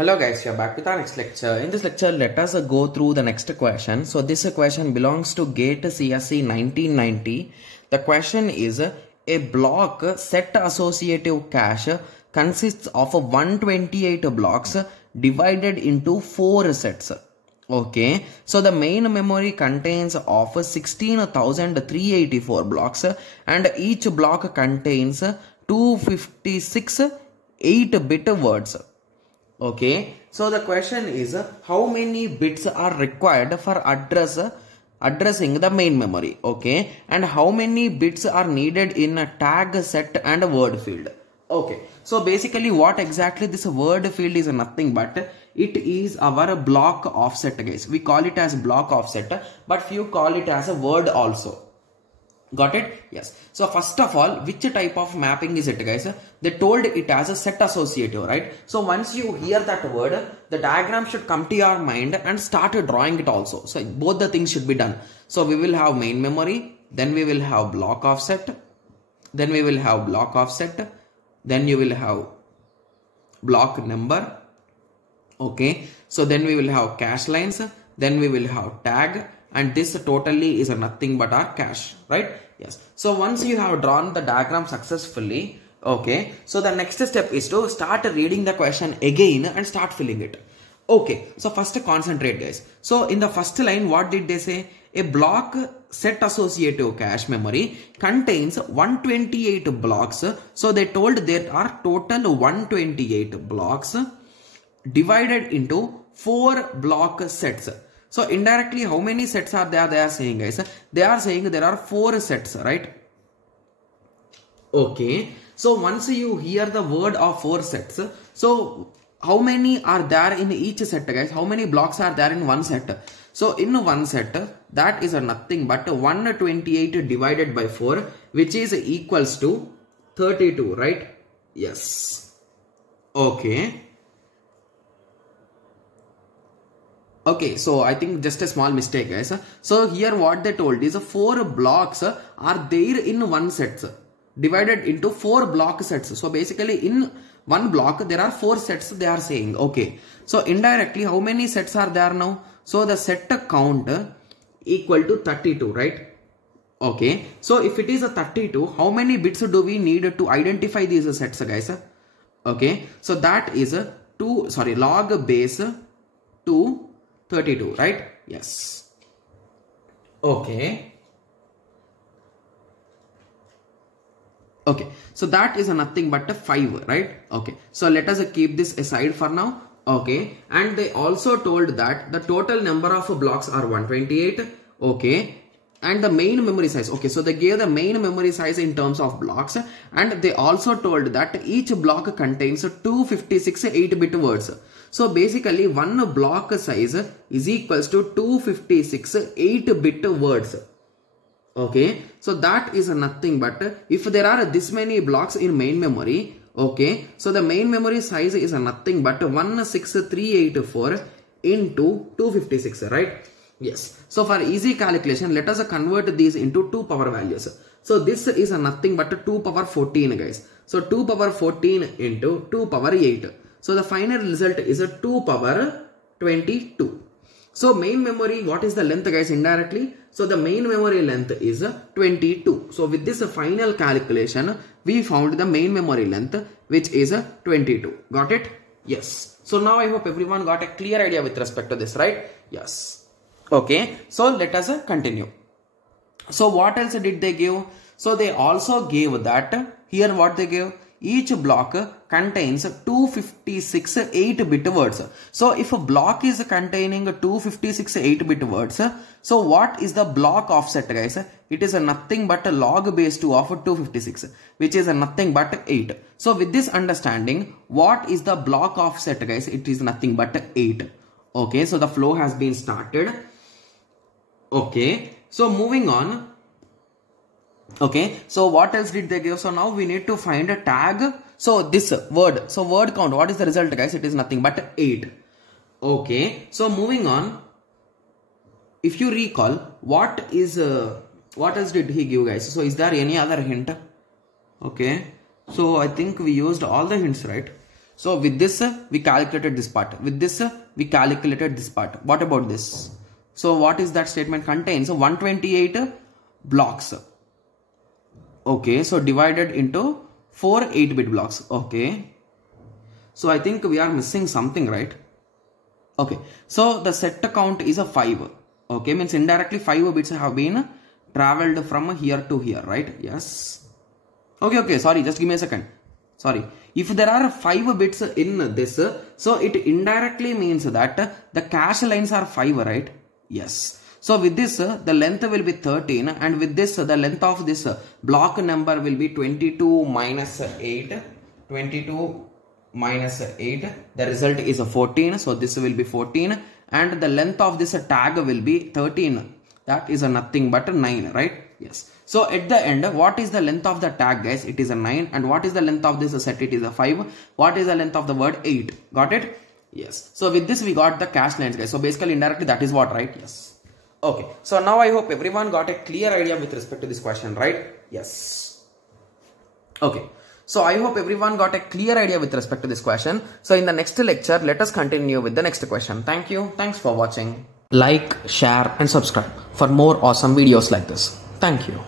Hello guys, we are back with our next lecture. In this lecture, let us go through the next question. So this question belongs to GATE CSE 1990. The question is, a block set associative cache consists of 128 blocks divided into 4 sets. Okay, so the main memory contains of 16,384 blocks and each block contains 256 8-bit words. Okay, so the question is how many bits are required for addressing the main memory. Okay, and how many bits are needed in a tag, set and word field. Okay, so basically what exactly this word field is nothing but it is our block offset, guys. We call it as block offset, but few call it as a word also. Got it? Yes. So first of all, which type of mapping is it, guys? They told it as a set associative, right? So once you hear that word, the diagram should come to your mind and start drawing it also. So both the things should be done. So we will have main memory, then we will have block offset, then we will have block offset, then you will have block number. Okay. So then we will have cache lines, then we will have tag, and this totally is nothing but our cache, right? Yes. So once you have drawn the diagram successfully, okay, so the next step is to start reading the question again and start filling it. Okay, so first concentrate, guys. So in the first line, what did they say? A block set associative cache memory contains 128 blocks. So they told there are total 128 blocks divided into 4 block sets. So indirectly, how many sets are there? They are saying, guys. They are saying there are 4 sets, right? Okay. So once you hear the word of 4 sets, so how many are there in each set, guys? How many blocks are there in one set? So in one set, that is nothing but 128 divided by 4, which is equals to 32, right? Yes. Okay. Okay, so I think just a small mistake, guys. So here what they told is 4 blocks are there in one set divided into 4 block sets. So basically in one block there are 4 sets they are saying. Okay, so indirectly how many sets are there now? So the set count equal to 32, right? Okay, so if it is a 32, how many bits do we need to identify these sets, guys? Okay, so that is log base 2 32, right? Yes. Okay. Okay. So that is nothing but a 5, right? Okay. So let us keep this aside for now. Okay. And they also told that the total number of blocks are 128. Okay. And the main memory size. Okay. So they gave the main memory size in terms of blocks. And they also told that each block contains 256 8-bit words. So basically one block size is equals to 256 8-bit words. Okay. So that is nothing but if there are this many blocks in main memory. Okay. So the main memory size is nothing but 16384 into 256, right? Yes. So for easy calculation, let us convert these into 2 power values. So this is nothing but 2 power 14, guys. So 2 power 14 into 2 power 8. So the final result is a 2 power 22. So main memory, what is the length, guys, indirectly? So the main memory length is 22. So with this final calculation, we found the main memory length, which is 22. Got it? Yes. So now I hope everyone got a clear idea with respect to this, right? Yes. Okay. So let us continue. So what else did they give? So they also gave that here what they gave. Each block contains 256 8-bit words. So if a block is containing 256 8-bit words, so what is the block offset, guys? It is nothing but a log base 2 of 256, which is nothing but 8. So with this understanding, what is the block offset, guys? It is nothing but 8. Okay, so the flow has been started. Okay, so moving on. Okay, so what else did they give? So now we need to find a tag. So this word, so word count, what is the result, guys? It is nothing but 8. Okay, so moving on. If you recall, what else did he give, guys? So is there any other hint? Okay, so I think we used all the hints, right? So with this, we calculated this part. With this, we calculated this part. What about this? So what is that statement contains? 128 blocks. Okay, so divided into 4 8-bit blocks. Okay. So I think we are missing something, right? Okay. So the set count is a 5. Okay, means indirectly 5 bits have been traveled from here to here, right? Yes. Okay, sorry, just give me a second. Sorry. If there are 5 bits in this, so it indirectly means that the cache lines are 5, right? Yes. So with this, the length will be 13, and with this, the length of this block number will be 22 minus 8. 22 minus 8. The result is 14. So this will be 14, and the length of this tag will be 13. That is nothing but 9, right? Yes. So at the end, what is the length of the tag, guys? It is a 9. And what is the length of this set? It is a 5. What is the length of the word? 8. Got it? Yes. So with this, we got the cache lines, guys. So basically, indirectly, that is what, right? Yes. Okay. So now I hope everyone got a clear idea with respect to this question, right? Yes. Okay. So I hope everyone got a clear idea with respect to this question. So in the next lecture, let us continue with the next question. Thank you. Thanks for watching. Like, share and subscribe for more awesome videos like this. Thank you.